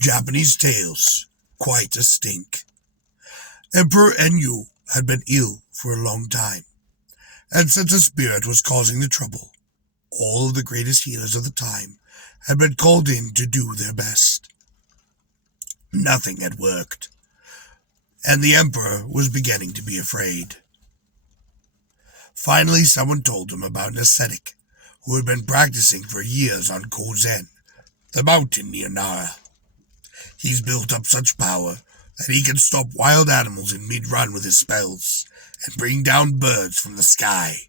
Japanese tales, quite a stink. Emperor Enyu had been ill for a long time, and since a spirit was causing the trouble, all of the greatest healers of the time had been called in to do their best. Nothing had worked, and the emperor was beginning to be afraid. Finally, someone told him about an ascetic who had been practicing for years on Kozen, the mountain near Nara. He's built up such power that he can stop wild animals in mid-run with his spells and bring down birds from the sky.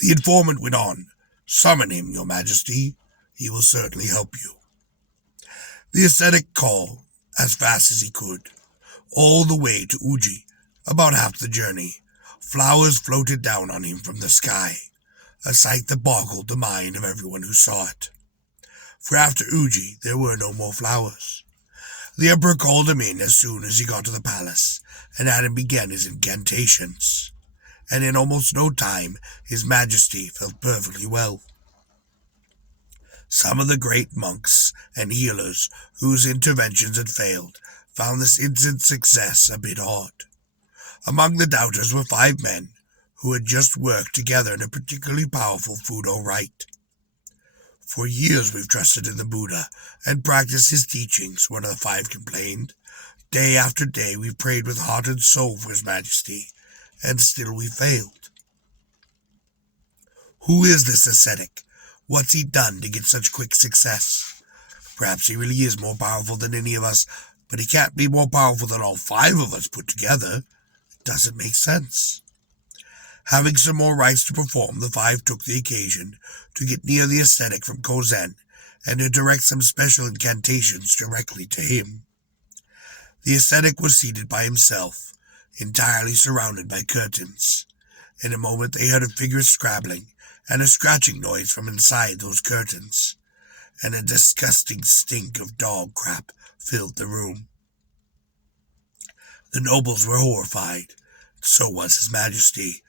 The informant went on, "Summon him, your majesty. He will certainly help you." The ascetic called as fast as he could, all the way to Uji, about half the journey. Flowers floated down on him from the sky, a sight that boggled the mind of everyone who saw it. For after Uji, there were no more flowers. The emperor called him in as soon as he got to the palace, and had him begin his incantations. And in almost no time, his majesty felt perfectly well. Some of the great monks and healers whose interventions had failed found this instant success a bit odd. Among the doubters were 5 men who had just worked together in a particularly powerful Fudo rite. "For years we've trusted in the Buddha and practiced his teachings," one of the 5 complained. "Day after day we've prayed with heart and soul for his majesty, and still we failed." "Who is this ascetic? What's he done to get such quick success? Perhaps he really is more powerful than any of us, but he can't be more powerful than all 5 of us put together. It doesn't make sense." Having some more rites to perform, the 5 took the occasion to get near the ascetic from Kozen and to direct some special incantations directly to him. The ascetic was seated by himself, entirely surrounded by curtains. In a moment they heard a vigorous scrabbling and a scratching noise from inside those curtains, and a disgusting stink of dog crap filled the room. The nobles were horrified, so was his majesty,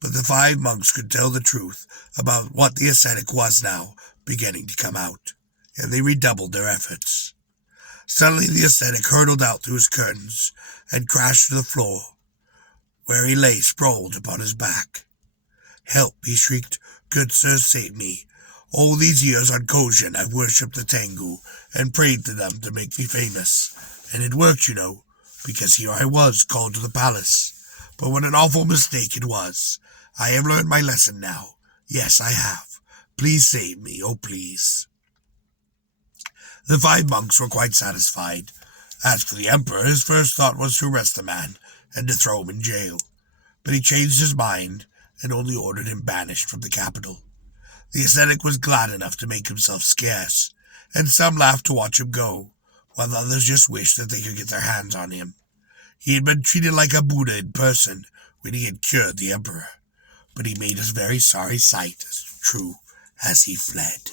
but the 5 monks could tell the truth about what the ascetic was now beginning to come out, and they redoubled their efforts. Suddenly the ascetic hurtled out through his curtains and crashed to the floor, where he lay sprawled upon his back. "Help," he shrieked. "Good sir, save me. All these years on Kozen I've worshipped the Tengu and prayed to them to make me famous, and it worked, you know, because here I was, called to the palace. But what an awful mistake it was. I have learned my lesson now. Yes, I have. Please save me, oh please." The 5 monks were quite satisfied. As for the emperor, his first thought was to arrest the man and to throw him in jail. But he changed his mind and only ordered him banished from the capital. The ascetic was glad enough to make himself scarce, and some laughed to watch him go, while others just wished that they could get their hands on him. He had been treated like a Buddha in person when he had cured the emperor, but he made a very sorry sight, as true as he fled.